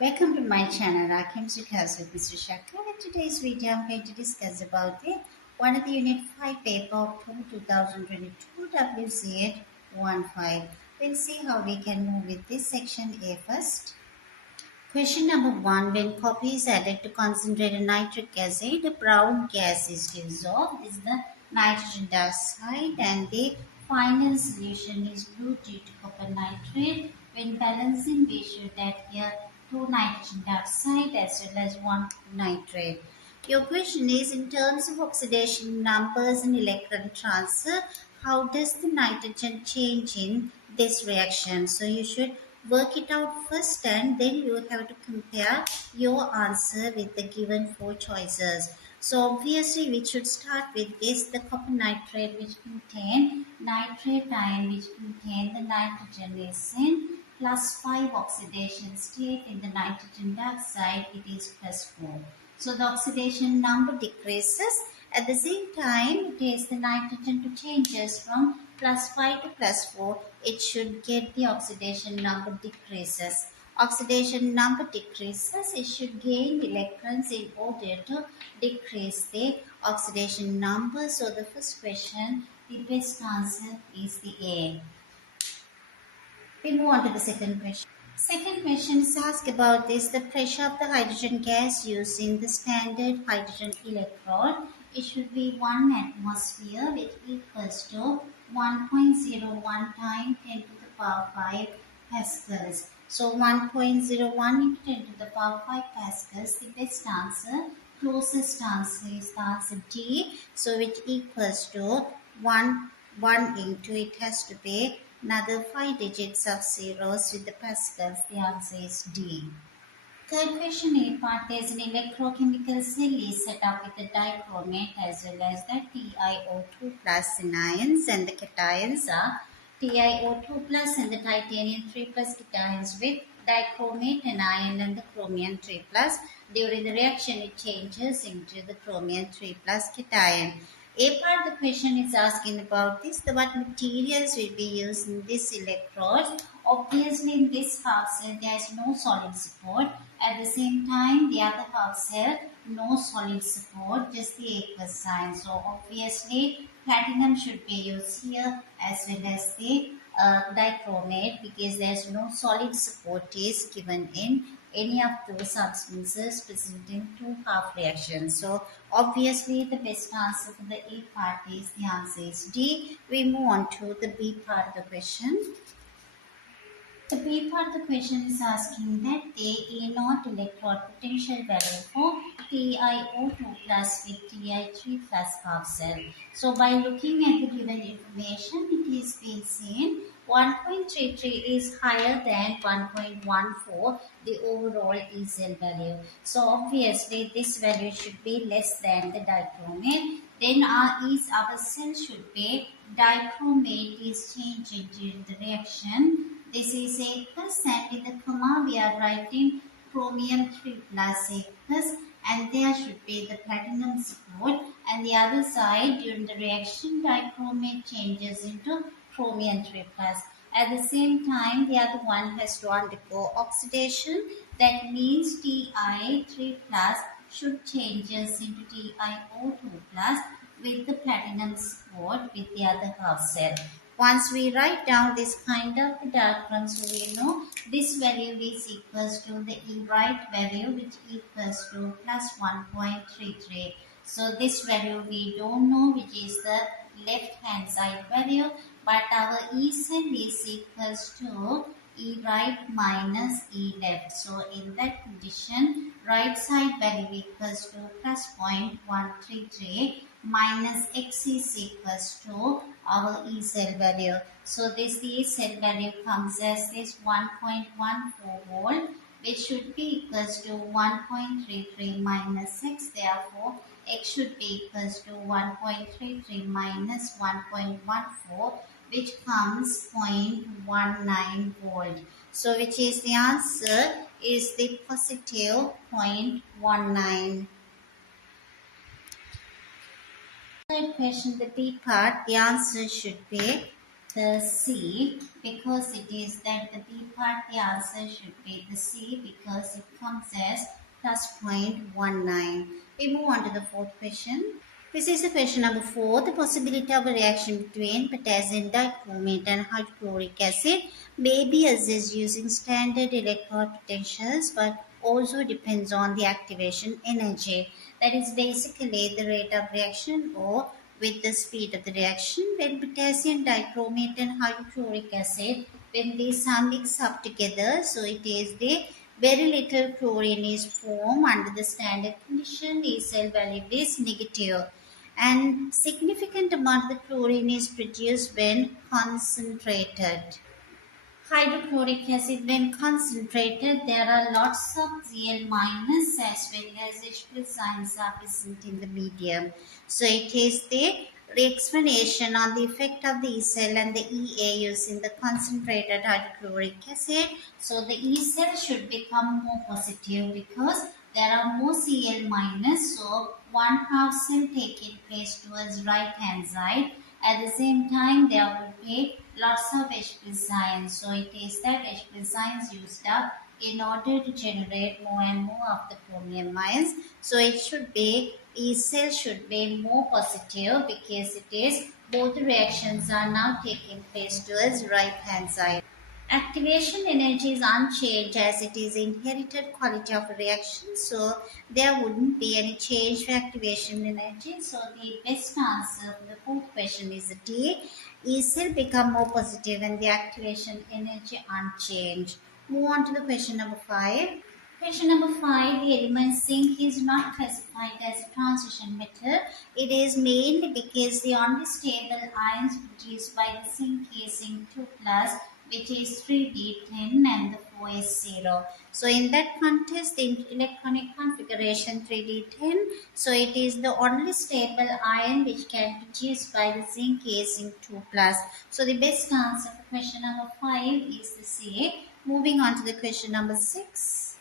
Welcome to my channel, our chemistry class with Mr. Shakir. In today's video, I'm going to discuss about one of the Unit 5 paper of 2022 WCA 15. We'll see how we can move with this section A first. Question number 1. When copper is added to concentrated nitric acid, a brown gas is dissolved. This is the nitrogen dioxide and the final solution is blue due to copper nitrate. When balancing, we should adhere 2 nitrogen dioxide as well as 1 nitrate. Your question is in terms of oxidation numbers and electron transfer, how does the nitrogen change in this reaction? So you should work it out first and then you have to compare your answer with the given 4 choices. So obviously we should start with this, the copper nitrate which contain nitrate ion which contain the nitrogen is in +5 oxidation state. In the nitrogen dioxide it is +4. So the oxidation number decreases. At the same time, it takes the nitrogen to changes from +5 to +4. It should get the oxidation number decreases. Oxidation number decreases. It should gain electrons in order to decrease the oxidation number. So the first question, the best answer is the A. We move on to the second question. Second question is asked about this, the pressure of the hydrogen gas used in the standard hydrogen electrode. It should be 1 atmosphere which equals to 1.01 times 10 to the power 5 pascals. So 1.01 into 10 to the power 5 pascals, the best answer, closest answer is the answer D. So which equals to 1 into, it has to be another 5 digits of zeros with the pascals. The answer is D. Third question A part, there's an electrochemical cell is set up with the dichromate as well as the TiO2 plus anions, and the cations are TiO2 plus and the titanium 3 plus cations with dichromate anion and the chromium 3 plus. During the reaction it changes into the chromium 3 plus cation. A part of the question is asking about this, what materials will be used in this electrode. Obviously in this half cell there is no solid support. At the same time the other half cell no solid support, just the aqueous sign. So obviously platinum should be used here as well as the dichromate, because there is no solid support is given in any of those substances present in two half reactions. So obviously the best answer for the A part is the answer is D. We move on to the B part of the question. The B part of the question is asking that the A0 electrode potential value for TiO2 plus with Ti3 plus half cell. So by looking at the given information, it is being seen 1.33 is higher than 1.14, the overall E cell value. So obviously this value should be less than the dichromate. Then our cell should be dichromate is changing during the reaction. This is aqueous, and in the comma we are writing chromium 3 plus aqueous, and there should be the platinum support, and the other side during the reaction dichromate changes into chromium 3 plus. At the same time the other one has to undergo oxidation, that means Ti3 plus should changes into TiO2 plus with the platinum support with the other half cell. Once we write down this kind of diagram, so we know this value is equals to the E right value which equals to plus 1.33. So this value we don't know which is the left hand side value, but our E cell is equals to E right minus E left. So in that condition, right side value equals to plus 0.133 minus X is equals to our E cell value. So this E cell value comes as this 1.14 volt, which should be equals to 1.33 minus X. Therefore, X should be equals to 1.33 minus 1.14, which comes 0.19 volt. So which is the answer is the positive 0.19. Third question, the B part, the answer should be the C, because it is that the B part, the answer should be the C because it comes as plus 0.19. We move on to the fourth question. This is the question number 4. The possibility of a reaction between potassium dichromate and hydrochloric acid may be assessed using standard electrode potentials, but also depends on the activation energy. That is basically the rate of reaction or with the speed of the reaction when potassium dichromate and hydrochloric acid, when these are mixed up together, so it is the very little chlorine is formed under the standard condition, the cell value is negative, and significant amount of the chlorine is produced when concentrated. Hydrochloric acid, when concentrated, there are lots of Cl minus as well as H plus ions are present in the medium. So it is the explanation on the effect of the E cell and the EA using the concentrated hydrochloric acid. So the E cell should become more positive because there are more Cl minus. So one half cell taking place towards right hand side. At the same time, there will be lots of H plus ions. So it is that H plus ions used up in order to generate more and more of the chromium ions. So it should be, E cell should be more positive because it is both the reactions are now taking place towards right hand side. Activation energy is unchanged as it is inherited quality of a reaction, so there wouldn't be any change for activation energy. So the best answer for the fourth question is D. E cell become more positive and the activation energy unchanged. Move on to the question number 5. Question number 5. The element zinc is not classified as a transition metal. It is mainly because the only stable ions produced by the zinc is zinc 2 plus, which is 3D10 and the 4 is 0. So in that context, the electronic configuration 3D10. So it is the only stable ion which can be produced by the zinc is zinc 2 plus. So the best answer for question number 5 is the C. Moving on to the question number 6.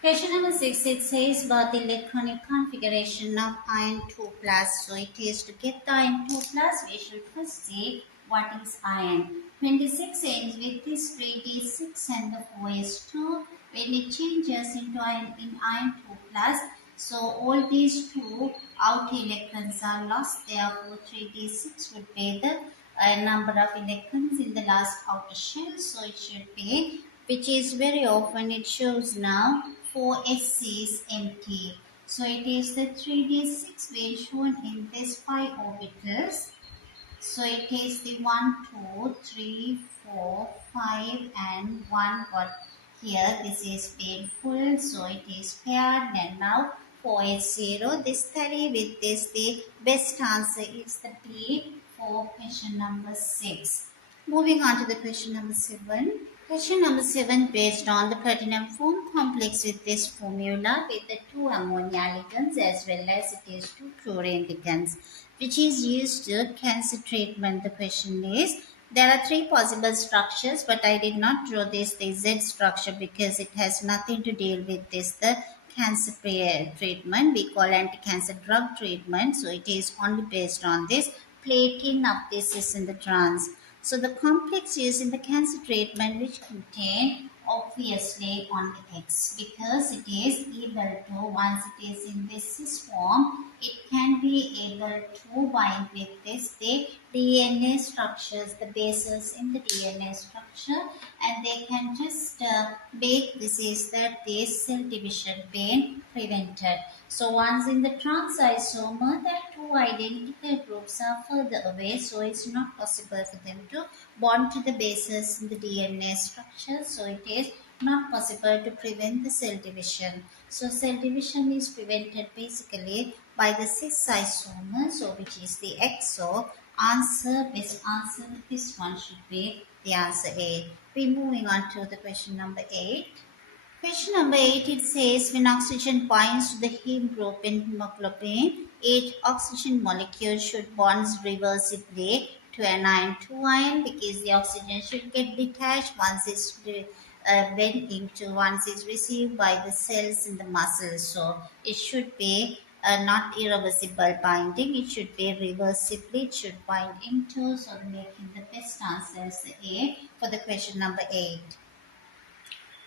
Question number 6, it says about the electronic configuration of iron 2 plus. So it is to get the iron 2 plus, we should first see what is iron. 26 ends with this 3d6 and the 4s2. When it changes into iron 2 plus, so all these two outer electrons are lost. Therefore 3d6 would be the number of electrons in the last outer shell. So it should be, which is very often it shows now 4sc is empty. So it is the 3d6 being shown in this 5 orbitals. So it is the 1, 2, 3, 4, 5 and 1 got here. This is being full. So it is paired and now 4 is 0. This study with this, the best answer is the B for question number 6. Moving on to the question number 7. Question number 7, based on the platinum form complex with this formula with the 2 ammonia ligands as well as it is 2 chlorine ligands, which is used to cancer treatment. The question is, there are 3 possible structures, but I did not draw this the Z structure because it has nothing to deal with this the cancer treatment. We call anti-cancer drug treatment. So it is only based on this plating of this is in the trans. So the complex used in the cancer treatment which contain obviously on the X because it is able to, once it is in this cis form, it can be able to bind with this the DNA structures, the bases in the DNA structure, and they can just make this is that this cell division being prevented. So once in the trans isomer, that 2 identical groups are further away, so it's not possible for them to bond to the bases in the DNA structure. So it is not possible to prevent the cell division. So cell division is prevented basically by the cis isomer, so which is the XO. Best answer with this one should be the answer A. We're moving on to the question number 8. Question number 8, it says when oxygen binds to the heme group in hemoglobin, each oxygen molecule should bond reversibly to an iron 2 ion because the oxygen should get detached once it's once it's received by the cells in the muscles. So it should be not irreversible binding. It should be reversibly, it should bind into, so making the best answer is the A for the question number 8.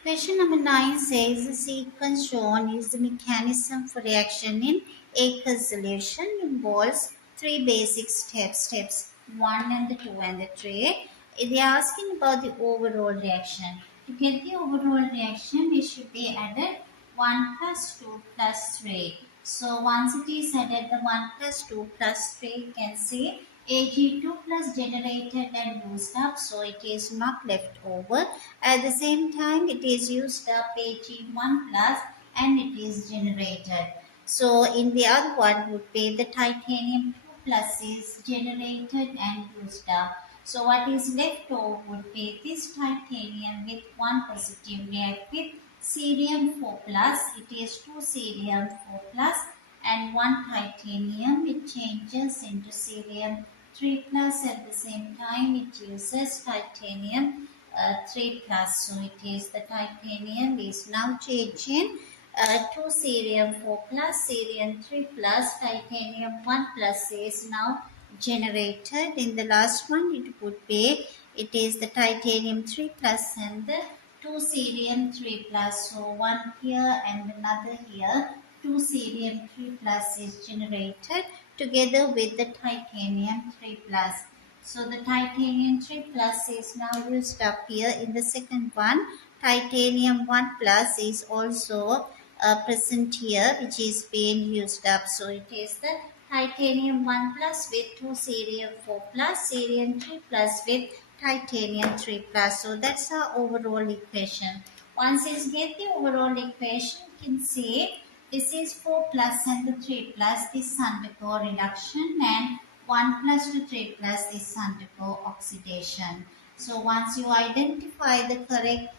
Question number 9 says the sequence shown is the mechanism for reaction in aqueous solution involves three basic steps, steps 1 and the 2 and the 3. They are asking about the overall reaction. To get the overall reaction, it should be added 1 plus 2 plus 3. So once it is added, the 1 plus 2 plus 3, you can see Ag2 plus generated and used up, so it is not left over. At the same time, it is used up Ag1 plus and it is generated. So in the other one would be the titanium 2 plus is generated and used up. So what is left over would be this titanium with 1 positive react with cerium 4 plus. It is 2 cerium 4 plus and 1 titanium. It changes into cerium 3 plus. At the same time, it uses titanium 3 plus. So it is the titanium is now changing to cerium 4 plus, cerium 3 plus, titanium 1 plus is now generated. In the last one, it would be, it is the titanium 3 plus and the 2 cerium 3 plus. So one here and another here. 2 cerium 3 plus is generated together with the titanium 3 plus. So the titanium 3 plus is now used up here in the second one. Titanium 1 plus is also present here, which is being used up. So it is the titanium 1 plus with 2 cerium 4 plus, cerium 3 plus with titanium 3 plus. So that's our overall equation. Once you get the overall equation, you can see this is 4 plus and the 3 plus, this undergo reduction, and 1 plus to 3 plus, this undergo oxidation. So once you identify the correct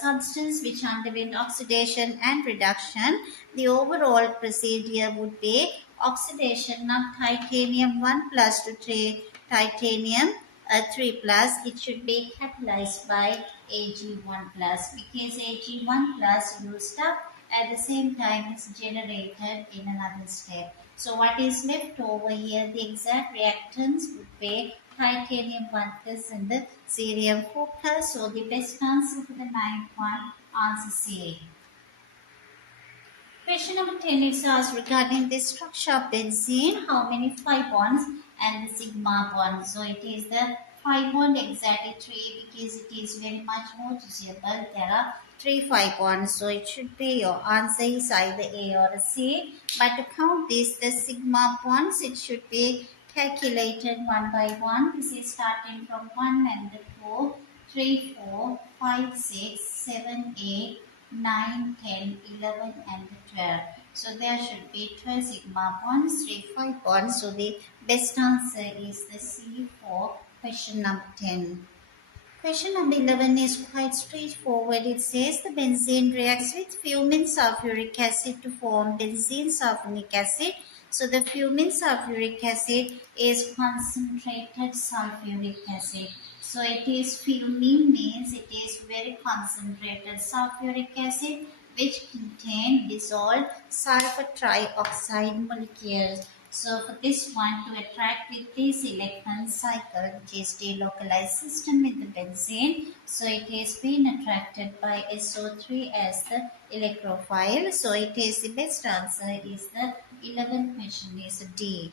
substance which underwent oxidation and reduction, the overall procedure would be oxidation of titanium 1 plus to 3 titanium 3 plus. It should be catalyzed by Ag1 plus, because Ag1 plus used up at the same time is generated in another step. So what is left over here, the exact reactants would be titanium 1 plus and the cerium 4 plus. So the best answer for the ninth one, answer C. Question number 10 is asked regarding the structure of benzene, how many 5 bonds and the sigma bond. So it is the 5 bond exactly 3, because it is very much noticeable. There are 3 5 bonds. So it should be, your answer is either A or C. But to count this, the sigma bonds, it should be calculated one by one. This is starting from 1 and the 2, 3, 4, 5, 6, 7, 8, 9, 10, 11 and 12. So there should be 12 sigma bonds, 3 5 bonds. So the best answer is the C for question number 10. Question number 11 is quite straightforward. It says the benzene reacts with fuming sulfuric acid to form benzene sulfonic acid. So the fuming sulfuric acid is concentrated sulfuric acid. So it is fuming means it is very concentrated sulfuric acid which contain dissolved sulfur trioxide molecules. So for this one, to attract with this electron cycle, which is delocalized system with the benzene, so it is being attracted by SO3 as the electrophile. So it is the best answer is the 11th question is D.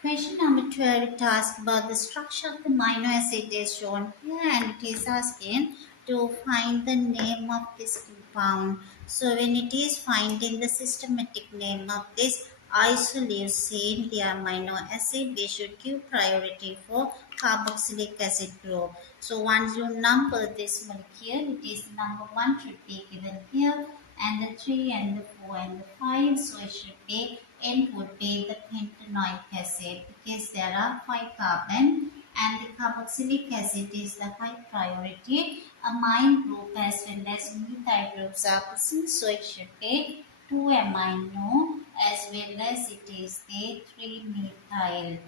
Question number 12, it asks about the structure of the amino acid is shown here, and it is asking to find the name of this compound. So when it is finding the systematic name of this isoleucine, the amino acid, we should give priority for carboxylic acid group. So once you number this molecule, it is number 1 should be given here, and the 3 and the 4 and the 5. So it should be N would be the pentanoic acid, because there are 5 carbon, and the carboxylic acid is the high priority amine group as well as methyl groups are present. So it should be 2 amino as well as it is the 3 methyl.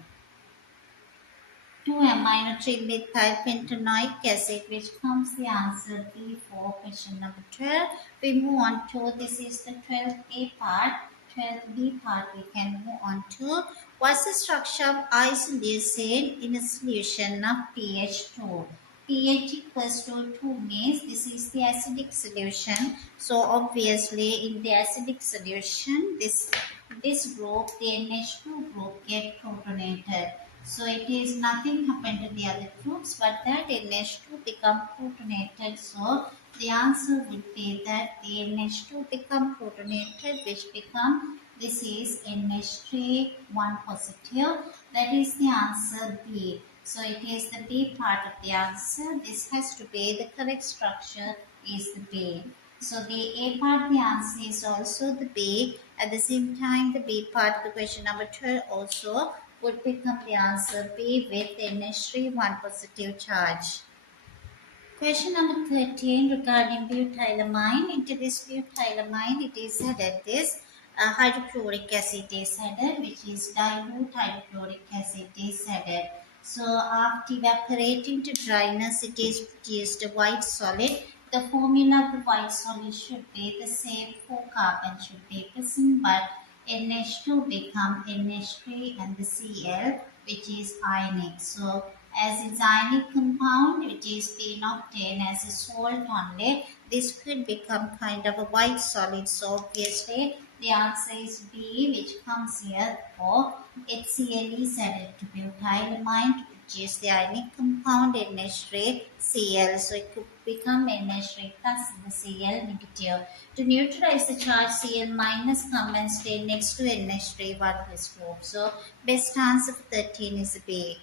2-amino 3-methyl pentanoic acid, which comes the answer B for question number 12. We move on to, this is the 12th A part. 12th B part, we can move on to, what's the structure of isoleucine in a solution of pH 2? pH equals to 2 means this is the acidic solution. So obviously in the acidic solution, this group, the NH2 group, get protonated. So it is nothing happened to the other groups, but that NH2 become protonated. So the answer would be that the NH2 become protonated, which become, this is NH3 1 positive. That is the answer B. So it is the B part of the answer. This has to be the correct structure is the B. So the A part the answer is also the B. At the same time, the B part of the question number 12 also would become the answer B with NH3 1 positive charge. Question number 13 regarding butylamine. Into this butylamine, it is added this hydrochloric acid is added, which is dilute hydrochloric acid is added. So after evaporating to dryness, it is produced a white solid. The formula of the white solid should be the same. 4 carbon should be present, but NH2 become NH3 and the Cl, which is ionic. So as its ionic compound, which is being obtained as a salt only, this could become kind of a white solid. So obviously the answer is B, which comes here for HCl is added to butylamine to produce the ionic compound NH3Cl. So it could become NH3 plus the Cl negative. To neutralize the charge, Cl minus come and stay next to NH3 1 plus group. So best answer for 13 is B.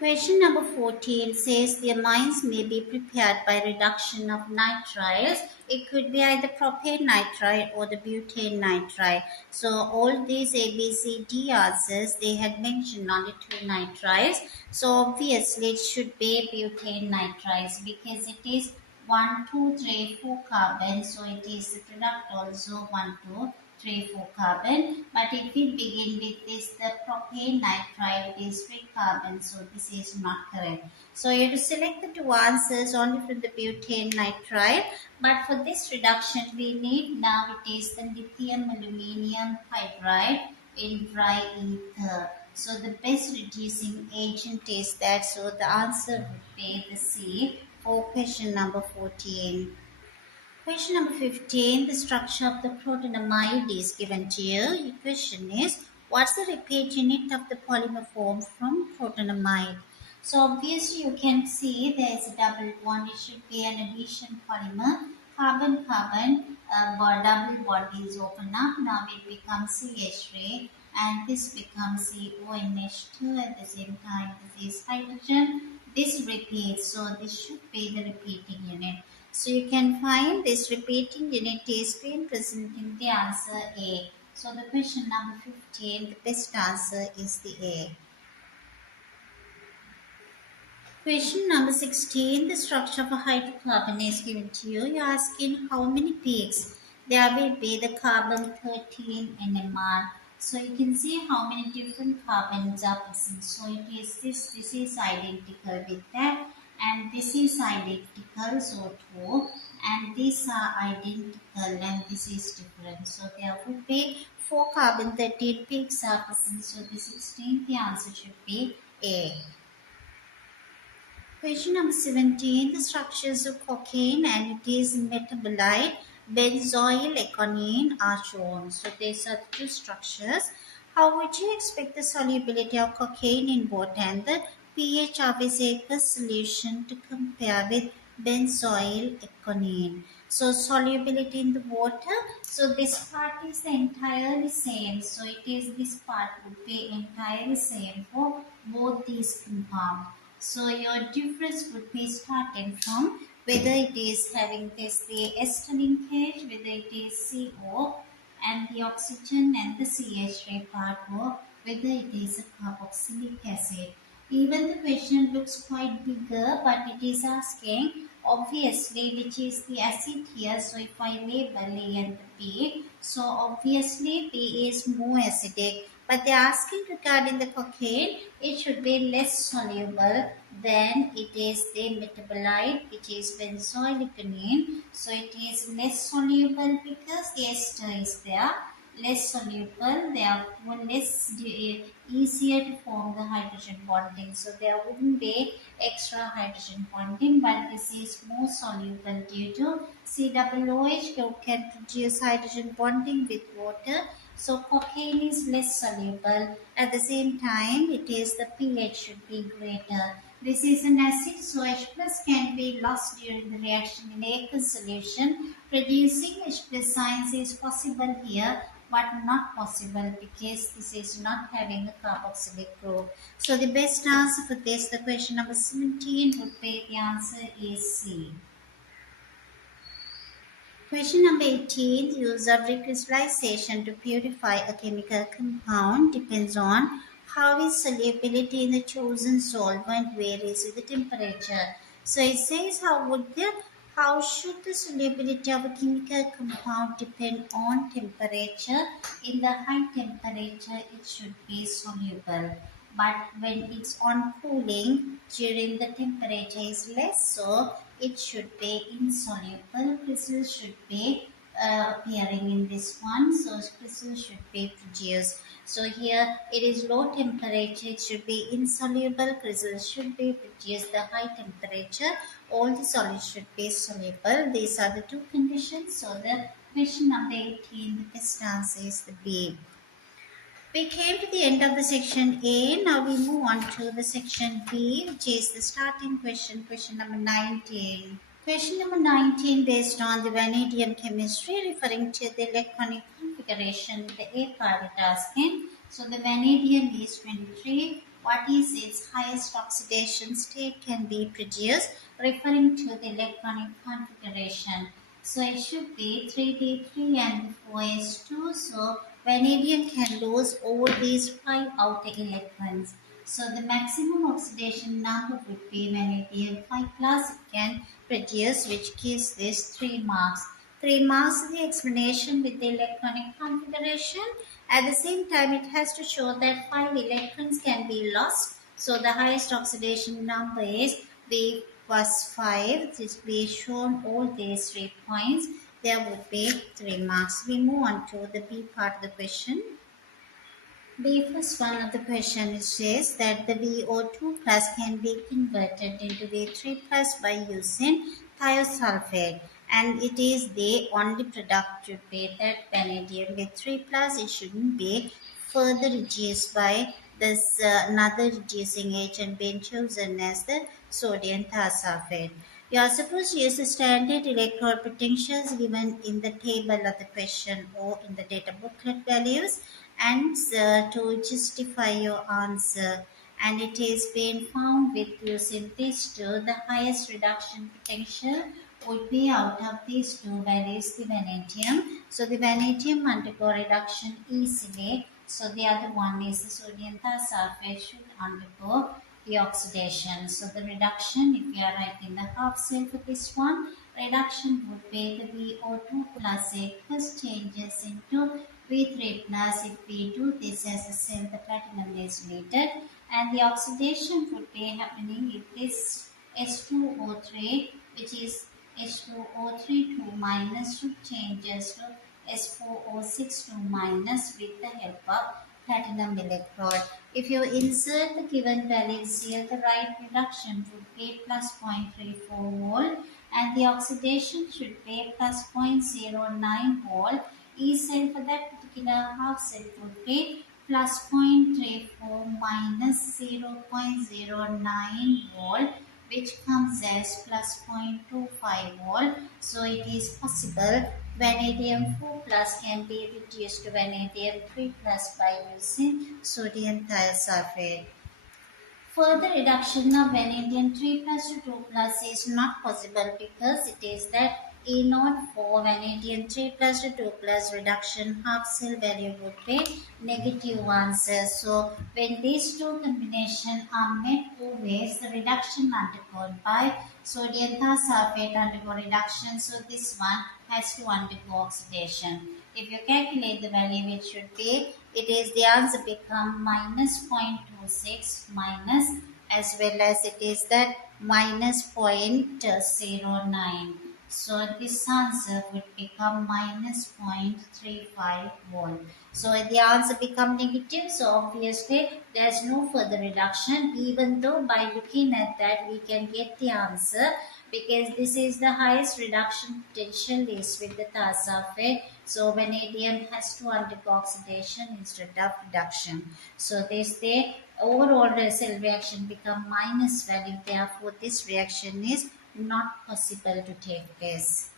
Question number 14 says the amines may be prepared by reduction of nitriles. It could be either propane nitride or the butane nitride. So all these A, B, C, D answers, they had mentioned only 2 nitriles. So obviously it should be butane nitrides because it is 1, 2, 3, 4 carbon. So it is the product also 1, 2, 3, 4 carbon. But if we begin with this, the propane nitride, it is 3 carbon. So this is not correct. So you have to select the 2 answers only from the butane nitride. But for this reduction, we need now it is the lithium aluminium hydride in dry ether. So the best reducing agent is that. So the answer would be the C for question number 14. Question number 15, the structure of the protonamide is given to you. Your question is, what's the repeat unit of the polymer formed from protonamide? So obviously you can see there is a double bond. It should be an addition polymer. Carbon-carbon double bond is open up. Now it becomes CH3 and this becomes CONH2 at the same time. This is hydrogen. This repeats. So this should be the repeating unit. So you can find this repeating unit is being present in the answer A. So the question number 15, the best answer is the A. Question number 16, the structure of a hydrocarbon is given to you. You are asking how many peaks. There will be the carbon 13 NMR. So you can see how many different carbons are present. So it is this is identical with that. And this is identical, so 2, and these are identical and this is different. So there would be 4 carbon 13 peaks are present. So the 16th, the answer should be A. Question number 17, the structures of cocaine and it is metabolite benzoyl aconine are shown. So these are the 2 structures. How would you expect the solubility of cocaine in water and the pH of its aqueous solution to compare with benzoyl aconine? So solubility in the water. So this part is entirely same. So it is this part would be entirely same for both these compounds. So your difference would be starting from whether it is having this the ester linkage, whether it is CO and the oxygen and the CH3 part, or whether it is a carboxylic acid. Even the question looks quite bigger, but it is asking obviously which is the acid here. So if I label A and the B, so obviously B is more acidic. But they are asking regarding the cocaine, it should be less soluble than it is the metabolite, which is benzoylecgonine. So it is less soluble because the ester is there, less soluble, therefore easier to form the hydrogen bonding. So there wouldn't be extra hydrogen bonding, but this is more soluble due to COOH can produce hydrogen bonding with water. So cocaine is less soluble. At the same time, it is the pH should be greater. This is an acid, so H plus can be lost during the reaction in aqueous solution. Producing H plus ions is possible here, but not possible because this is not having a carboxylic group. So the best answer for this, the question number 17 would be the answer is C. Question number 18. The use of recrystallization to purify a chemical compound depends on how its solubility in the chosen solvent varies with the temperature. So it says how should the solubility of a chemical compound depend on temperature. In the high temperature it should be soluble, but when it's on cooling during the temperature is less, so it should be insoluble. Crystals should be appearing in this one, so crystals should be produced. So here it is low temperature, it should be insoluble, crystals should be produced. The high temperature, all the solids should be soluble. These are the two conditions. So the question number 18, the best answer is the B. We came to the end of the section A. Now we move on to the section B, which is the starting question, question number 19. Question number 19, based on the vanadium chemistry, referring to the electronic configuration, the A part it asking. So the vanadium is 23. What is its highest oxidation state can be produced, referring to the electronic configuration. So it should be 3d3 and 4s2. So vanadium can lose all these 5 outer electrons. So the maximum oxidation number would be vanadium 5 plus it can produce, which gives this 3 marks. 3 marks is the explanation with the electronic configuration. At the same time, it has to show that 5 electrons can be lost. So the highest oxidation number is B plus 5. This be shown all these 3 points. There would be 3 marks. We move on to the B part of the question. The first one of the question says that the VO2 plus can be converted into V3 plus by using thiosulfate, and it is the only product to be that vanadium V3 plus. It shouldn't be further reduced by this another reducing agent being chosen as the sodium thiosulfate. You are supposed to use the standard electrode potentials given in the table of the question or in the data booklet values and to justify your answer. And it is being found with using these two, the highest reduction potential would be out of these two, where is the vanadium. So the vanadium undergo reduction easily. So the other one is the sodium thiosulfate should undergo the oxidation. So the reduction, if you are writing the half cell for this one, reduction would be the VO2 plus aqueous changes into V3 plus. If we do this as a cell, the platinum is deleted, and the oxidation would be happening if this H2O3, which is H2O3 2 minus, should changes to S4O6 2 minus with the help of platinum electrode. If you insert the given values here, the right reduction would be plus 0.34 volt and the oxidation should be plus 0.09 volt. E cell for that particular half cell would be plus 0.34 minus 0.09 volt, which comes as plus 0.25 volt. So it is possible vanadium 4 plus can be reduced to vanadium 3 plus by using sodium thiosulfate. Further reduction of vanadium 3 plus to 2 plus is not possible because it is that E naught for vanadium 3 plus to 2 plus reduction half cell value would be negative answer. So when these two combinations are met, always the reduction undergone by sodium thiosulfate undergo reduction. So this one has to undergo oxidation. If you calculate the value, it should be, it is the answer become minus 0.26 minus, as well as it is that minus 0.09. So this answer would become minus 0.35 volt. So the answer become negative. So obviously there is no further reduction, even though by looking at that we can get the answer, because this is the highest reduction potential is with the thiosulfate. So vanadium has to undergo oxidation instead of reduction. So the overall cell reaction become minus value. Therefore, this reaction is not possible to take place.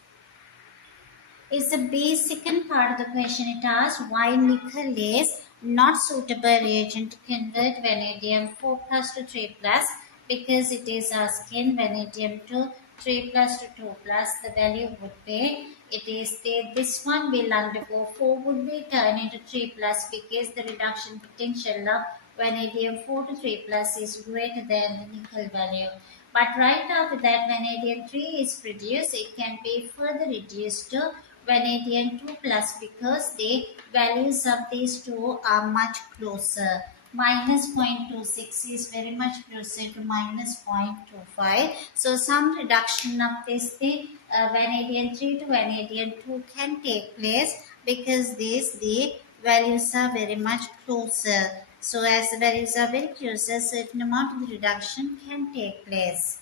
It's the basic part of the question. It asks why nickel is not suitable reagent to convert vanadium 4 plus to 3 plus, because it is asking vanadium to 3 plus to 2 plus. The value would be, it is this one will undergo 4 would be turned into 3 plus, because the reduction potential of vanadium 4 to 3 plus is greater than the nickel value. But right after that vanadium 3 is produced, it can be further reduced to vanadium 2 plus, because the values of these two are much closer. Minus 0.26 is very much closer to minus 0.25. So some reduction of this vanadium 3 to vanadium 2 can take place, because the values are very much closer. So as the values are very closer, certain amount of reduction can take place.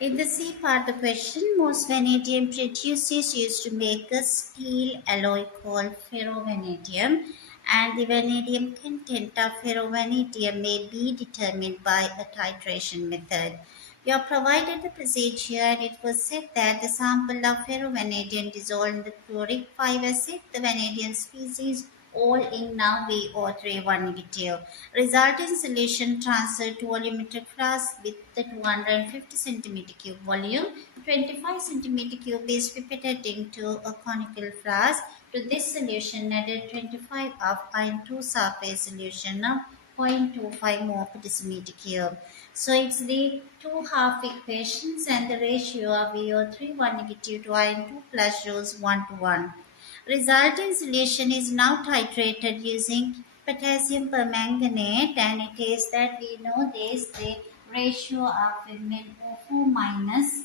In the C part of the question, most vanadium produced is used to make a steel alloy called ferrovanadium, and the vanadium content of ferrovanadium may be determined by a titration method. You are provided the procedure, and it was said that the sample of ferrovanadium dissolved in the chloric 5 acid, the vanadium species, all in now VO3 1 negative. Resulting solution transferred to volumetric flask with the 250 centimeter cube volume. 25 centimeter cube is pipetted into a conical flask. To this solution added 25 of iron 2 sulfate solution of 0.25 mole per decimeter cube. So it's the two half equations, and the ratio of VO3 1 negative to iron 2 plus shows 1 to 1. Resulting solution is now titrated using potassium permanganate, and it is that we know this, the ratio of MnO4 minus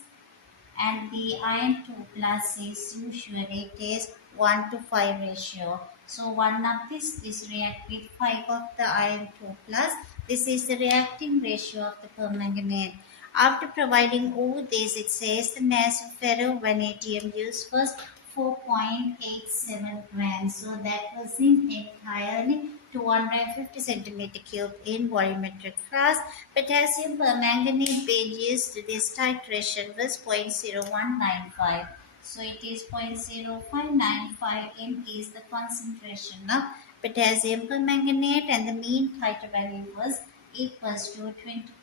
and the iron 2 plus is usually it is 1 to 5 ratio. So 1 of this react with 5 of the iron 2 plus. This is the reacting ratio of the permanganate. After providing all this, it says the mass of ferrovanadium used was 4.87 grams. So that was in entirely 250 centimeter cube in volumetric flask. Potassium permanganate being used to this titration was 0.0195. So it is 0.0595 m is the concentration of potassium permanganate, and the mean titer value was equals to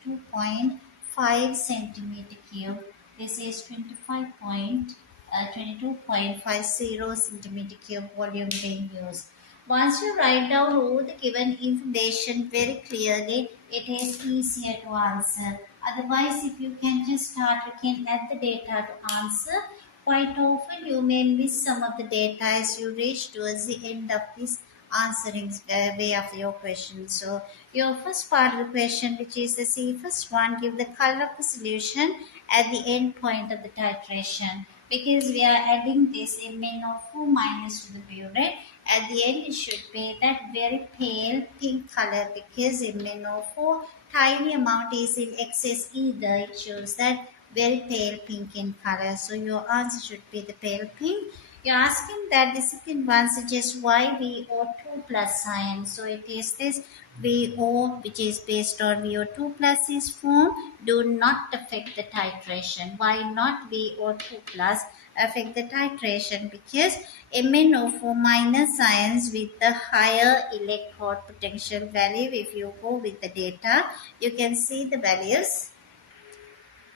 22.5 centimeter cube. This is 22.50 centimeter cube volume being used. Once you write down all the given information very clearly, it is easier to answer. Otherwise, if you can just start looking at the data to answer, quite often you may miss some of the data as you reach towards the end of this answering way of your question. So your first part of the question, which is the C first one, give the color of the solution at the end point of the titration. Because we are adding this MnO4 minus to the burette, at the end it should be that very pale pink color, because MnO4 tiny amount is in excess either. It shows that very pale pink in color. So your answer should be the pale pink. You're asking that the second one suggests why VO2 plus sign. So it is this VO, which is based on VO2 plus is formed, do not affect the titration. Why not VO2 plus affect the titration? Because MnO4 minus ions with the higher electrode potential value, if you go with the data, you can see the values.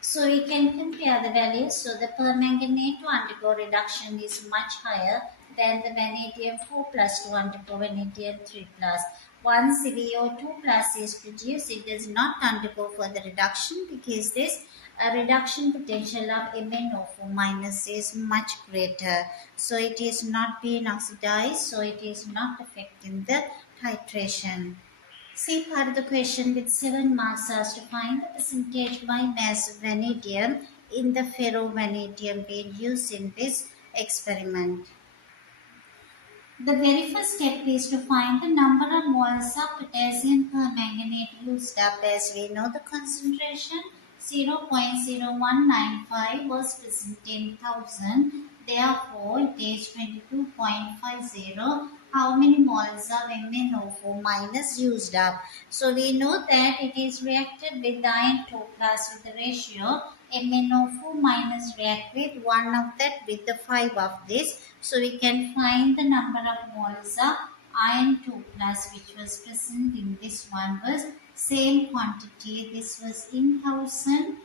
So we can compare the values. So the permanganate to undergo reduction is much higher than the vanadium 4 plus to undergo vanadium 3 plus. Once the VO2 plus is produced, it does not undergo further reduction because this reduction potential of MnO4 minus is much greater. So it is not being oxidized, so it is not affecting the titration. See part of the question with 7 marks as to find the percentage by mass of vanadium in the ferrovanadium being used in this experiment. The very first step is to find the number of moles of potassium permanganate used up. As we know, the concentration 0.0195 was present in 1000. Therefore, it is 22.50. How many moles of MnO4 minus used up? So we know that it is reacted with the iron 2 plus with the ratio MnO4 minus react with 1 of that with the 5 of this. So we can find the number of moles of iron 2 plus which was present in this one was same quantity. This was in 1000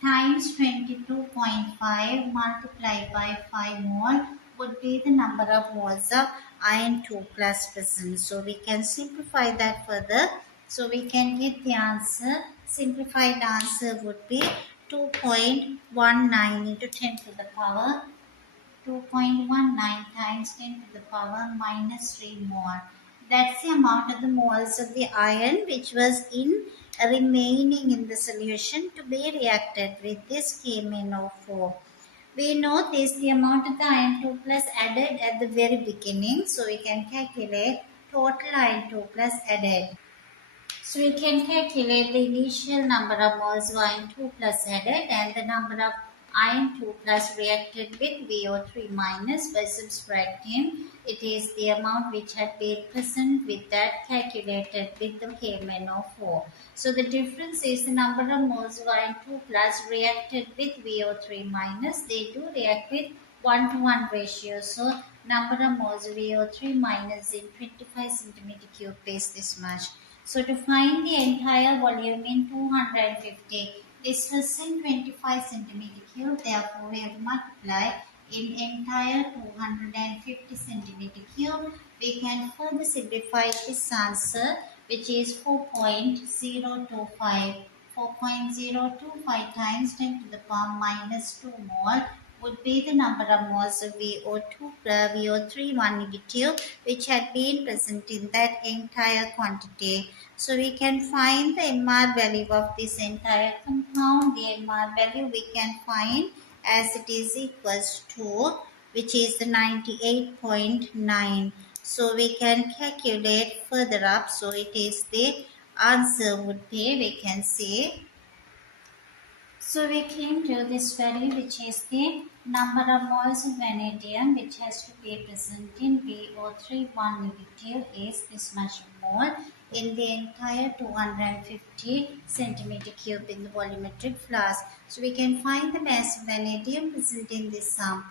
times 22.5 multiplied by 5 mole would be the number of moles of iron 2 plus present. So we can simplify that further. So we can get the answer. Simplified answer would be 2.19 into 10 to the power 2.19 times 10 to the power minus 3 mole. That's the amount of the moles of the iron which was in remaining in the solution to be reacted with this KMnO4. We know this the amount of the iron 2 plus added at the very beginning. So we can calculate total iron 2 plus added. So we can calculate the initial number of moles of iron 2 plus added and the number of iron 2 plus reacted with VO3 minus by subtracting. It is the amount which had been present with that calculated with the KMnO4. So the difference is the number of moles of iron 2 plus reacted with VO3 minus. They do react with 1 to 1 ratio. So number of moles of VO3 minus in 25 centimeter cube is this much. So to find the entire volume in 250, this was in 25 centimeter cube. Therefore, we have to multiply in entire 250 centimeter cube. We can further simplify this answer, which is 4.025. 4.025 times 10 to the power minus 2 mole would be the number of moles of VO2 plus VO3 1 negative which had been present in that entire quantity. So we can find the MR value of this entire compound. The MR value we can find as it is equals to which is the 98.9. So we can calculate further up. So it is the answer would be we can say. So we came to this value which is the number of moles of vanadium which has to be present in VO3 1 negative is this much mole in the entire 250 centimeter cube in the volumetric flask. So we can find the mass of vanadium present in this sample.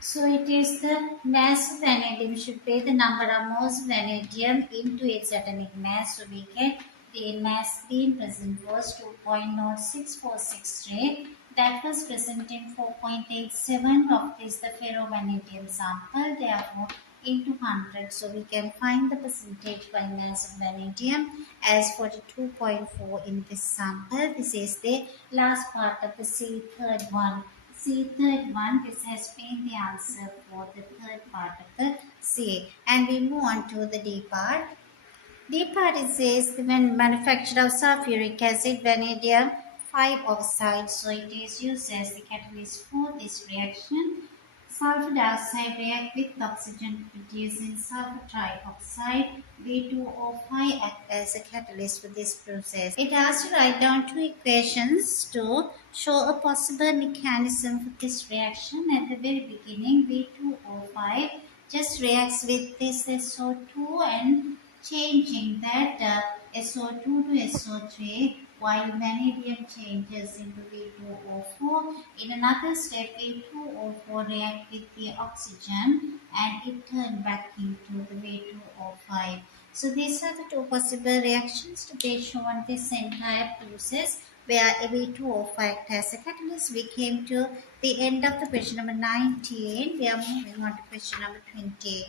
So it is the mass of vanadium should be the number of moles of vanadium into its atomic mass. So we get the mass being present was 2.06463. That was present in 4.87 of this the ferrovanadium sample. Therefore, into 100. So we can find the percentage by mass of vanadium as 42.4 in this sample. This is the last part of the C third one. C third one, this has been the answer for the third part of the C. And we move on to the D part. D part it says when manufacture of sulfuric acid, vanadium 5 oxide. So it is used as the catalyst for this reaction. Sulfur dioxide react with oxygen producing sulfur trioxide. B2O5 act as a catalyst for this process. It has to write down two equations to show a possible mechanism for this reaction. At the very beginning, B2O5 just reacts with this SO2 and changing that SO2 to SO3 while vanadium changes into V2O4. In another step, V2O4 react with the oxygen and it turns back into the V2O5. So these are the two possible reactions to be shown this entire process where Ab2O act as a catalyst. We came to the end of the question number 19. We are moving on to question number 20.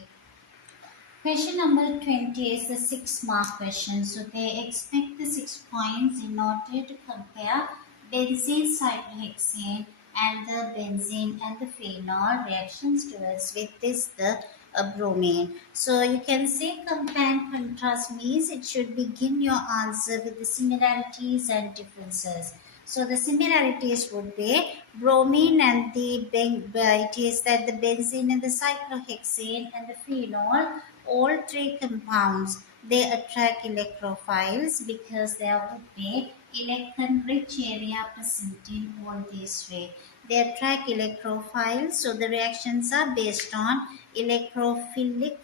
Question number 20 is the 6-mark question. So they expect the 6 points in order to compare benzene cyclohexane and the benzene and the phenol reactions towards with this the bromine. So you can say compare and contrast means it should begin your answer with the similarities and differences. So the similarities would be bromine and it is that the benzene and the cyclohexane and the phenol, all three compounds, they attract electrophiles because there would be electron rich area present in all these three. They attract electrophiles, so the reactions are based on electrophilic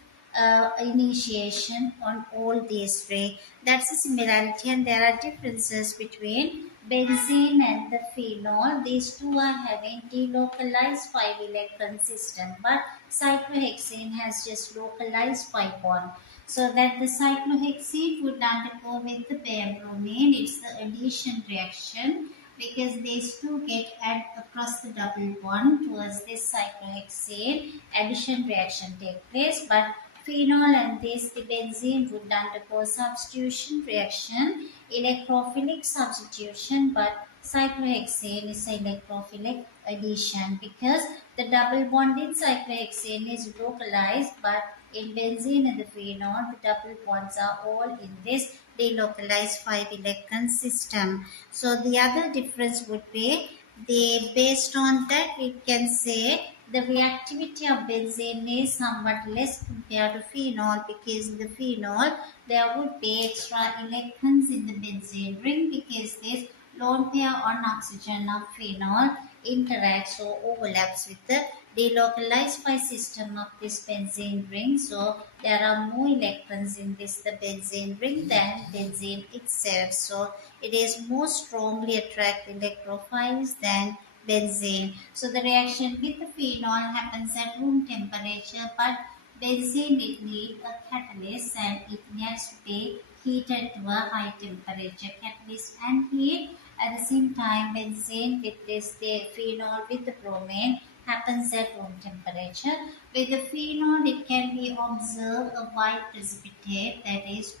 initiation on all these three. That's a similarity, and there are differences between benzene and the phenol. These two are having delocalized 5 electron system, but cyclohexane has just localized 5 bond. So that the cyclohexane would undergo with the bare bromine, it's the addition reaction because these two get added across the double bond towards this cyclohexane. Addition reaction take place, but phenol and this the benzene would undergo substitution reaction, electrophilic substitution, but cyclohexane is electrophilic addition because the double bond in cyclohexane is localized, but in benzene and the phenol, the double bonds are all in this delocalized 5 electron system. So the other difference would be based on that we can say the reactivity of benzene is somewhat less compared to phenol because in the phenol there would be extra electrons in the benzene ring because this lone pair on oxygen of phenol interacts or overlaps with the delocalized pi system of this benzene ring. So there are more electrons in this the benzene ring than benzene itself. So it is more strongly attract electrophiles than benzene. So the reaction with the phenol happens at room temperature, but benzene it needs a catalyst and it needs to be heated to a high temperature. Catalyst and heat at the same time. Benzene with this the phenol with the bromine happens at room temperature. With the phenol, it can be observed a white precipitate that is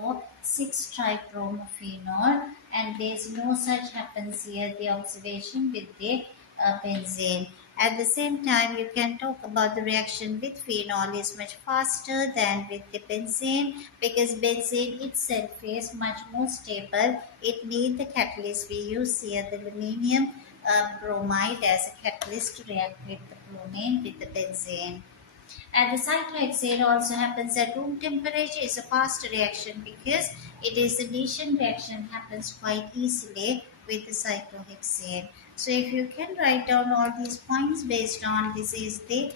2,4,6-tribromophenol, and there is no such happens here. The observation with the benzene. At the same time, you can talk about the reaction with phenol is much faster than with the benzene because benzene itself is much more stable. It needs the catalyst. We use here the aluminium bromide as a catalyst to react with the bromine with the benzene. And the cyclohexane also happens at room temperature. It's a faster reaction because it is the addition reaction happens quite easily with the cyclohexane. So if you can write down all these points based on this is the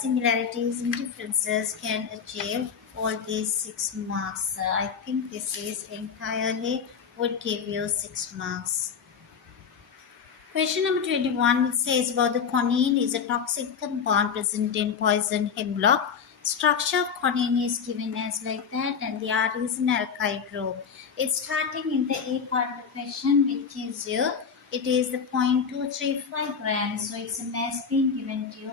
similarities and differences can achieve all these 6 marks. I think this is entirely would give you 6 marks. Question number 21, it says about the quinine is a toxic compound present in poison hemlock. Structure of quinine is given as like that and the R is an alkyl group. It's starting in the A part of the question which is it is the 0.235 grams. So it's a mass being given to you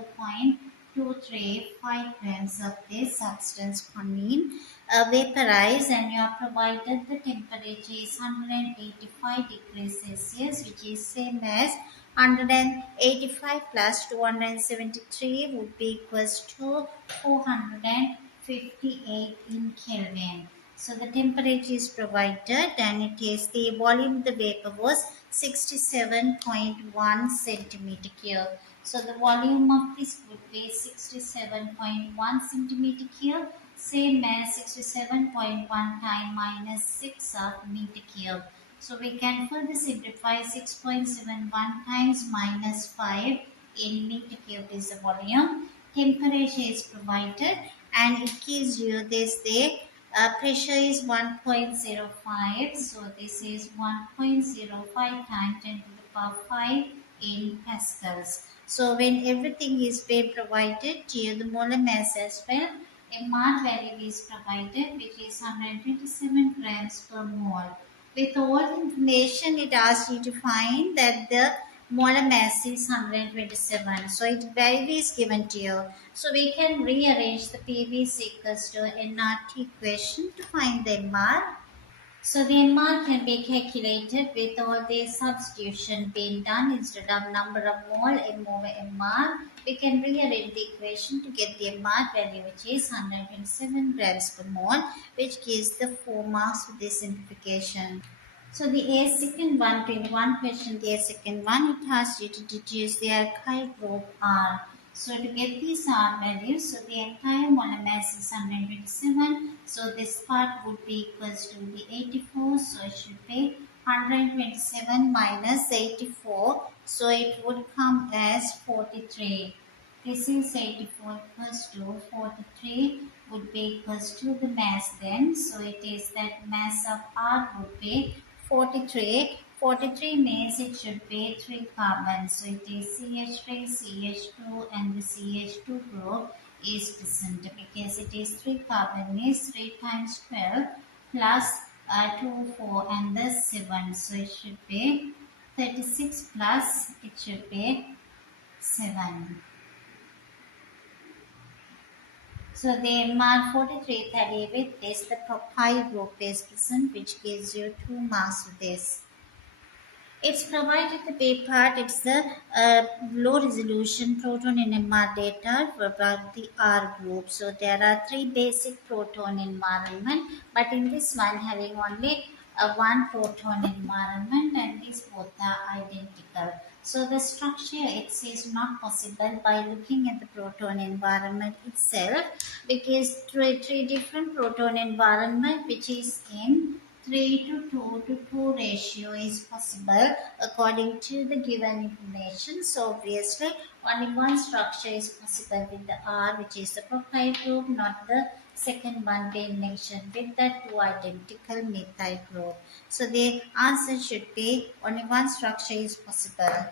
0.235 grams of this substance quinine. Vaporize and you are provided the temperature is 185 degrees Celsius, which is same as 185 plus 273 would be equals to 458 in Kelvin. So the temperature is provided and it is the volume of the vapor was 67.1 centimeter cube. So the volume of this would be 67.1 centimeter cube, same as 67.1 times minus 6 of meter cube. So we can further simplify 6.71 times minus 5 in meter cube is the volume. Temperature is provided and it gives you this the pressure is 1.05. So this is 1.05 times 10 to the power 5 in pascals. So when everything is being provided to you, the molar mass as well, a Mart value is provided which is 127 grams per mole. With all the information, it asks you to find that the molar mass is 127. So it value is given to you. So we can rearrange the PV is equals to nRT equation to find the MR. So the MR can be calculated with all the substitution being done instead of number of mole M over MR. We can rearrange the equation to get the MR value, which is 127 grams per mole, which gives the 4 marks with this simplification. So the A second 121 question, the A second one, it asks you to deduce the alkyl group R. So to get these R values, so the entire molar mass is 127. So this part would be equals to the 84. So it should be 127 minus 84. So it would come as 43. This is 84 equals to 43 would be equals to the mass then. So it is that mass of R would be 43. 43 means it should be 3 carbons. So it is CH3, CH2 and the CH2 group is present because it is 3 carbon is 3 times 12 plus 2, 4 and the 7. So it should be 36 plus it should be 7. So the MR 4330 with this, the propyl group is present, which gives you 2 marks with this. It's provided the B part, it's the low resolution proton and MR data for about the R group. So there are 3 basic proton environment, but in this one having only one proton environment, and these both are identical. So the structure it is not possible by looking at the proton environment itself, because three different proton environment which is in 3 to 2 to 2 ratio is possible according to the given information. So obviously only one structure is possible with the R, which is the propyl group, not the second one being mentioned with the 2 identical methyl group. So the answer should be only one structure is possible.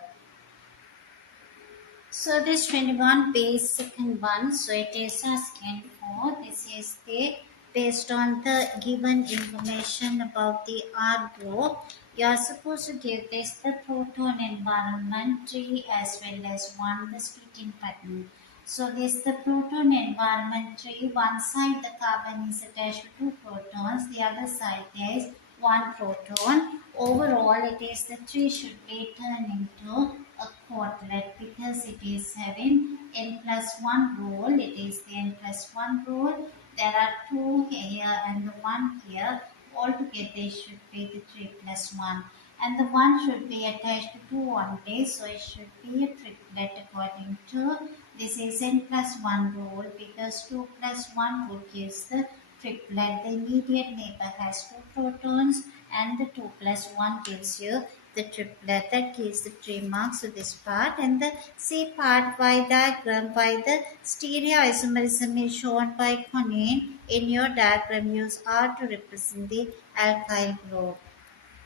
So this 21 base second one, so it is asking for, this is the based on the given information about the R group, you are supposed to give this the proton environment 3 as well as 1 the splitting pattern. So this the proton environment 3, one side the carbon is attached to 2 protons, the other side there is 1 proton. Overall it is the 3 should be turned into a quartet because it is having n plus 1 role, it is the n plus 1 role. There are 2 here and the 1 here. Altogether it should be the 3 plus 1. And the 1 should be attached to 2 only. So it should be a triplet according to this is n plus 1 rule, because 2 plus 1 would gives the triplet. The immediate neighbor has 2 protons and the 2 plus 1 gives you the triplet. That gives the 3 marks to this part. And the C part Y diagram, by the stereoisomerism is shown by Conin. In your diagram, use R to represent the alkyl group.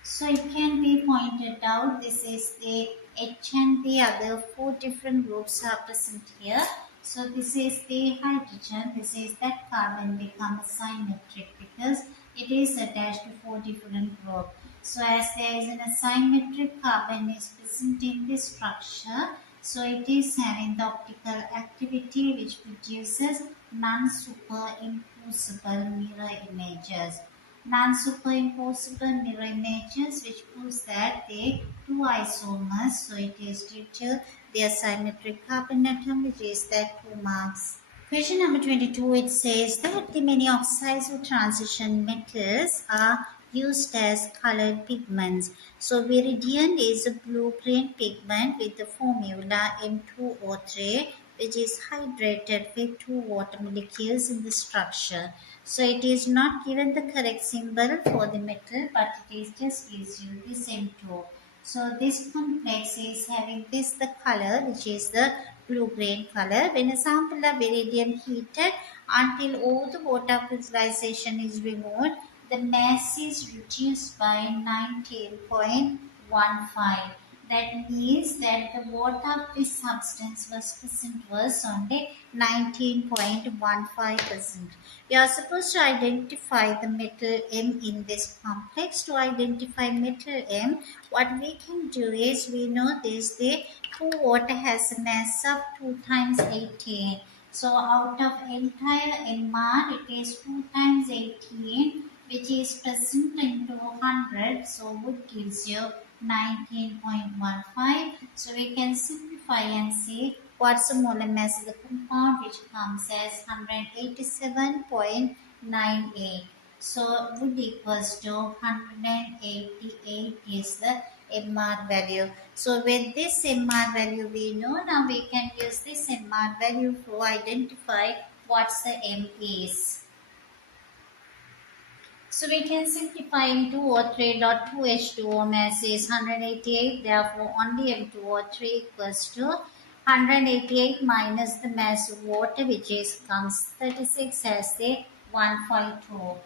So it can be pointed out, this is the H and the other 4 different groups are present here. So this is the hydrogen, this is that carbon becomes symmetric because it is attached to 4 different groups. So as there is an asymmetric carbon is present in this structure, so it is having the optical activity which produces non-superimposable mirror images. Non-superimposable mirror images which proves that they 2 isomers, so it is due to the asymmetric carbon atom, which is that 2 marks. Question number 22, it says that the many oxides or transition metals are used as colored pigments. So viridian is a blue-green pigment with the formula M2O3, which is hydrated with 2 water molecules in the structure. So it is not given the correct symbol for the metal, but it is just gives you the M2. So this complex is having this the color, which is the blue-green color. When a sample of iridium heated until all the water crystallization is removed, the mass is reduced by 19.15. That means that the water of this substance was present was only 19.15%. We are supposed to identify the metal M in this complex. To identify metal M, what we can do is we know this the two water has a mass of 2 times 18. So out of entire MR, it is 2 times 18, which is present into 100. So would gives you 19.15. So we can simplify and see what's the molar mass of the compound, which comes as 187.98. So would equals to 188 is the MR value. So with this MR value we know, now we can use this MR value to identify what's the M is. So we can simplify into O3 dot 2H2O mass is 188, therefore only M2O3 equals to 188 minus the mass of water, which is comes 36 as the 152.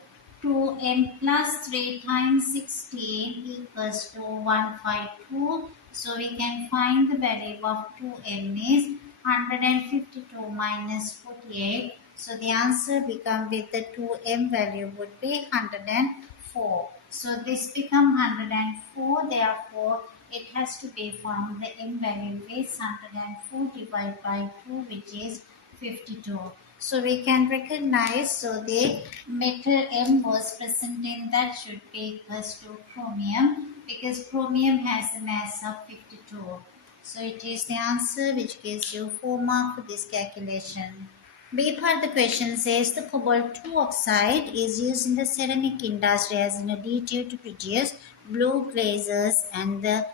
2m plus 3 times 16 equals to 152. So we can find the value of 2m is 152 minus 48. So the answer become with the 2m value would be 104. So this become 104. Therefore, it has to be found the m value is 104 divided by 2, which is 52. So we can recognize, so the metal M was present in that should be equals to chromium, because chromium has a mass of 52. So it is the answer which gives you 4 marks for this calculation. B part of the question says the cobalt 2 oxide is used in the ceramic industry as an additive to produce blue glazes and the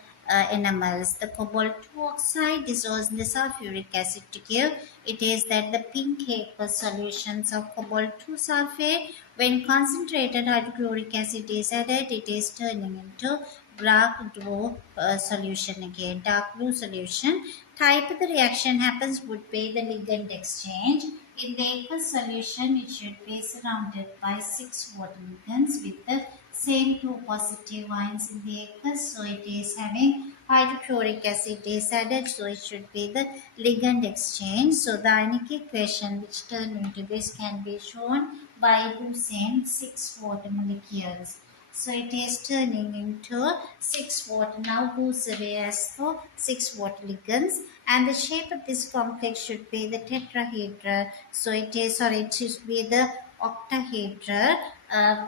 enamels. The cobalt 2 oxide dissolves in the sulfuric acid to give. It is that the pink aqueous solutions of cobalt 2 sulfate, when concentrated hydrochloric acid is added, it is turning into dark blue solution again, dark blue solution. Type of the reaction happens would be the ligand exchange. In the aqueous solution, it should be surrounded by 6 water ligands with the same 2 positive ions in the aqueous. So it is having hydrochloric acid is added. So it should be the ligand exchange. So the ionic equation which turn into this can be shown by using 6 water molecules. So it is turning into 6 water. Now goes away as for 6 water ligands, and the shape of this complex should be the tetrahedral. So it is, sorry, it should be the octahedral.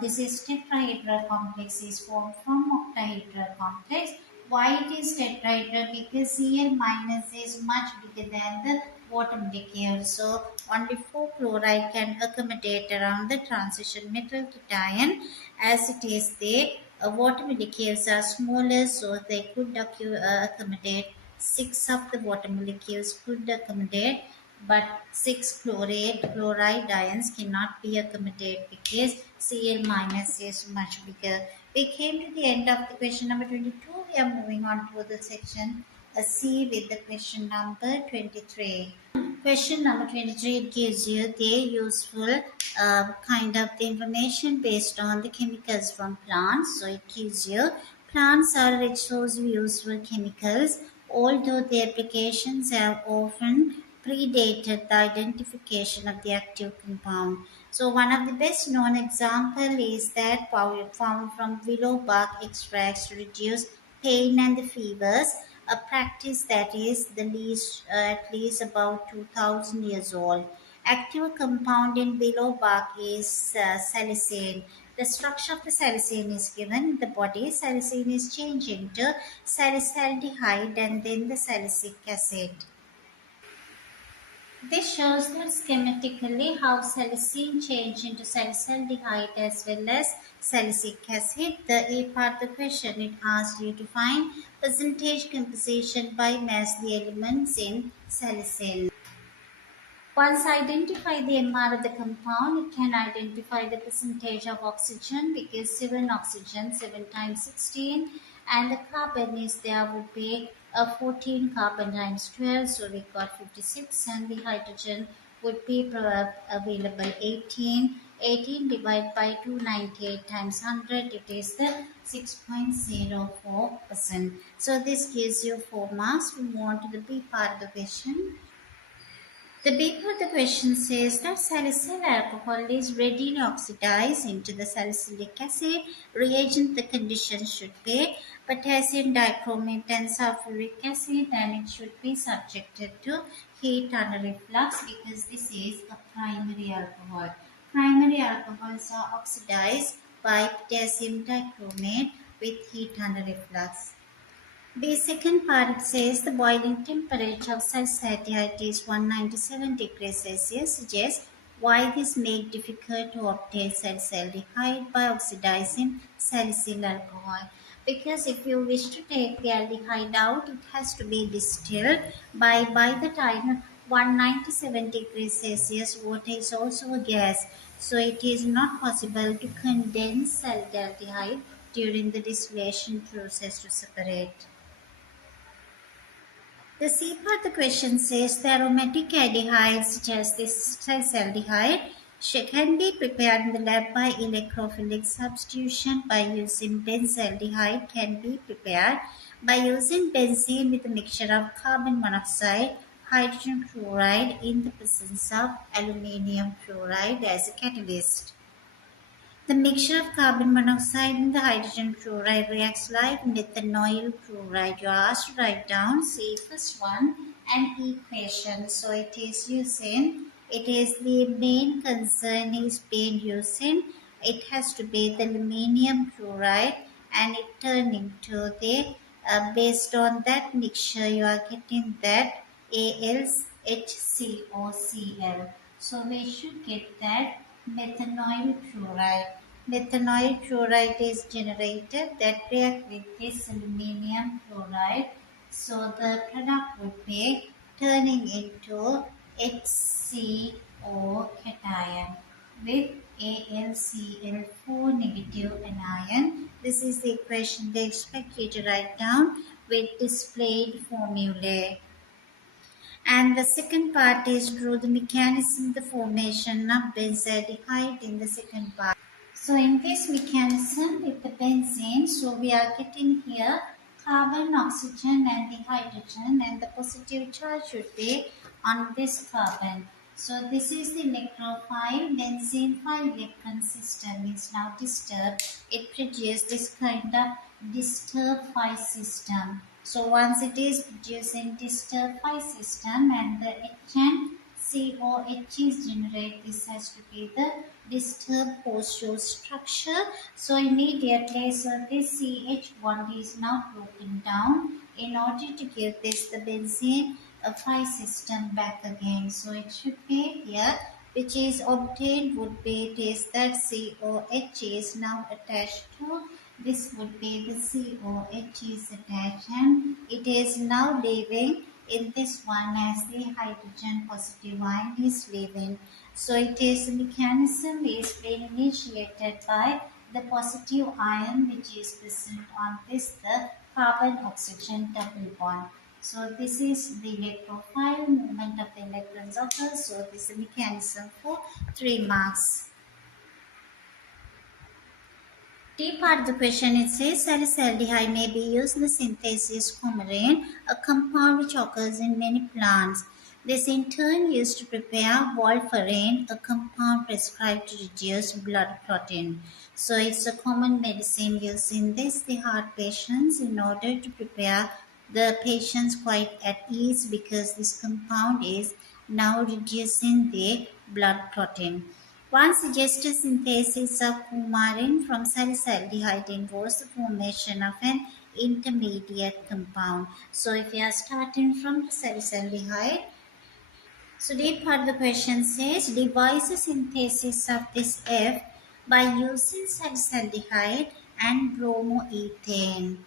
This is tetrahedral complex is formed from octahedral complex. Why it is tetrahedral? Because Cl minus is much bigger than the water molecule. So only 4 chloride can accommodate around the transition metal cation, as it is the water molecules are smaller, so they could accommodate 6 of the water molecules could accommodate, but 6 chloride ions cannot be accommodated because Cl minus is much bigger. We came to the end of the question number 22. We are moving on to the section C with the question number 23. Question number 23, it gives you the useful kind of the information based on the chemicals from plants. So it gives you plants are rich source of useful chemicals, although the applications have often predated the identification of the active compound. So one of the best known example is that found from willow bark extracts to reduce pain and the fevers, a practice that is the least at least about 2000 years old. Active compound in willow bark is salicine. The structure of the salicine is given in the body. Salicine is changed into salicylaldehyde and then the salicylic acid. This shows that schematically how salicine change into salicylaldehyde as well as salicylic acid. The A part of the question, it asks you to find percentage composition by mass the elements in salicin. Once identify the MR of the compound, it can identify the percentage of oxygen, because 7 oxygen, 7 times 16, and the carbon is there would be 14 carbon times 12, so we got 56, and the hydrogen would be available 18. 18 divided by 298 times 100, it is the 6.04%. So this gives you 4 marks. We move on to the B part of the question. The B part of the question says that salicylic alcohol is readily oxidized into the salicylic acid reagent. The conditions should be potassium dichromate and sulfuric acid, and it should be subjected to heat under reflux because this is a primary alcohol. Primary alcohols are oxidized by potassium dichromate with heat under reflux. The second part, it says the boiling temperature of salicylic is 197 degrees Celsius, suggests why this makes it difficult to obtain salicylic by oxidizing salicylic alcohol. Because if you wish to take the aldehyde out, it has to be distilled by the time 197 degrees Celsius. Water is also a gas, so it is not possible to condense aldehyde during the distillation process to separate. The C part of the question says the aromatic aldehydes such as this salicylic can be prepared in the lab by electrophilic substitution by using benzaldehyde can be prepared by using benzene with a mixture of carbon monoxide, hydrogen chloride in the presence of aluminium chloride as a catalyst. The mixture of carbon monoxide and the hydrogen chloride reacts like methanoyl chloride. You are asked to write down, see first one, an equation. So it is the main concern is being using, it has to be the aluminium chloride and it turn into the, based on that mixture you are getting that AlHCOCl. So we should get that methanoyl chloride. Methanoyl chloride is generated that react with this aluminium chloride. So the product would be turning into HCO cation with AlCl4 negative anion. This is the equation they expect you to write down with displayed formulae. And the second part is through the mechanism the formation of benzaldehyde in the second part. So in this mechanism with the benzene, so we are getting here carbon, oxygen and the hydrogen, and the positive charge should be on this carbon. So this is the electrophile benzene 5-electron system is now disturbed. It produces this kind of disturbed 5 system. So once it is producing disturbed 5 system and the H and COH is generated, this has to be the disturbed post-show structure. So immediately, so this CH bond is now broken down in order to give this the benzene a 5 system back again. So it should be here, which is obtained would be it is that COH is now attached to this would be the COH is attached and it is now leaving in this one as the hydrogen positive ion is leaving. So it is the mechanism is being initiated by the positive ion which is present on this the carbon oxygen double bond. So this is the electrophile movement of the electrons occurs. So this is the mechanism for 3 marks. D part of the question, it says salicylic may be used in the synthesis coumarin, a compound which occurs in many plants. This in turn used to prepare warfarin, a compound prescribed to reduce blood clotting. So it's a common medicine used in this the heart patients in order to prepare the patients quite at ease because this compound is now reducing the blood clotting. One suggested synthesis of coumarin from salicylic involves the formation of an intermediate compound. So if you are starting from salicylic, so D part of the question says devise a synthesis of this F by using salicylic and bromoethane.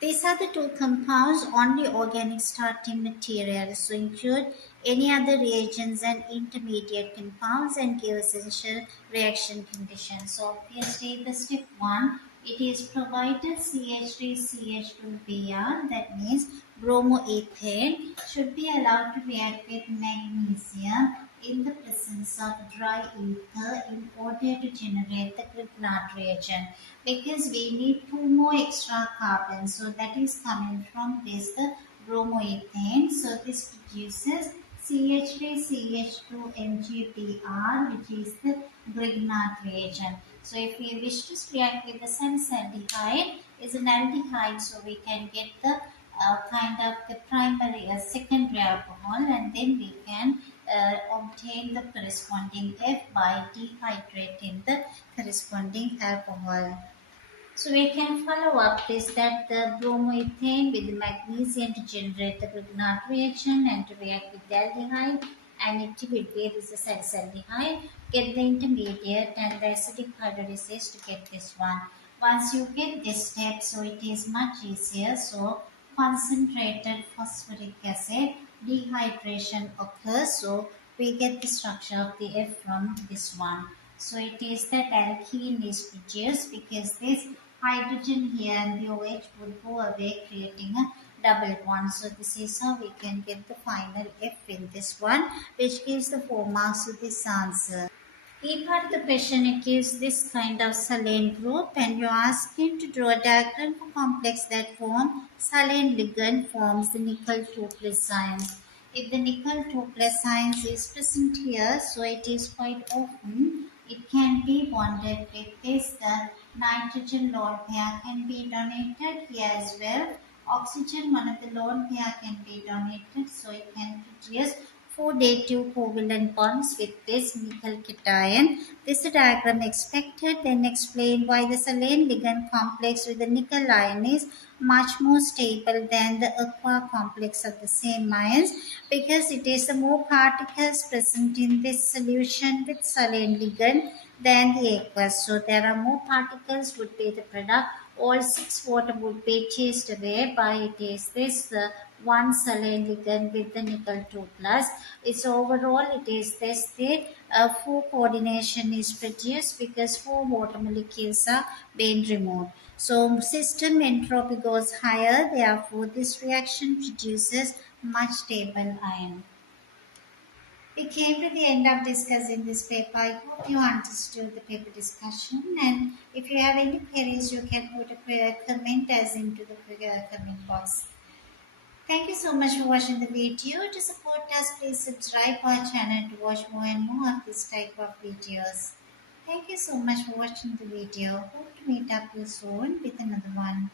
These are the 2 compounds, only organic starting materials, so include any other reagents and intermediate compounds and give essential reaction conditions. So obviously the step 1, it is provided CH3CH2Br, that means bromoethane should be allowed to react with magnesium in the presence of dry ether in order to generate the Grignard reagent, because we need two more extra carbons. So that is coming from this the bromoethane. So this produces CH3CH2MgBr, which is the Grignard reagent. So if we wish to react with the salicylic is an aldehyde, so we can get the kind of the primary secondary alcohol, and then we can obtain the corresponding F by dehydrating the corresponding alcohol. So we can follow up is that the bromoethane with the magnesium to generate the Grignard reaction and to react with the aldehyde, and it will be this is salicylic, get the intermediate and the acidic hydrolysis to get this one. Once you get this step, so it is much easier. So concentrated phosphoric acid dehydration occurs. So we get the structure of the F from this one. So it is that alkene is produced because this hydrogen here and the OH would go away, creating a double bond. So this is how we can get the final F in this one, which gives the 4 marks to this answer. E part of the question, it gives this kind of Salane group, and you ask him to draw a diagram for complex that form Salane ligand forms the nickel 2 plus ions. If the nickel 2 plus ions is present here, so it is quite often it can be bonded with this. The nitrogen lone pair can be donated here as well. Oxygen, one of the lone pair can be donated, so it can produce 4 dative covalent bonds with this nickel cation. This diagram expected, then explain why the Salane ligand complex with the nickel ion is much more stable than the aqua complex of the same ions, because it is the more particles present in this solution with Salane ligand than the aqueous. So there are more particles would be the product. All 6 water would be chased away by it is this one Salane ligand with the nickel 2 plus. It's overall it is this the 4 coordination is produced because 4 water molecules are being removed. So system entropy goes higher, therefore this reaction produces much stable ion. We came to the end of discussing this paper. I hope you understood the paper discussion, and if you have any queries, you can put a comment as into the comment box. Thank you so much for watching the video. To support us, please subscribe our channel to watch more and more of this type of videos. Thank you so much for watching the video. Hope to meet up you soon with another one.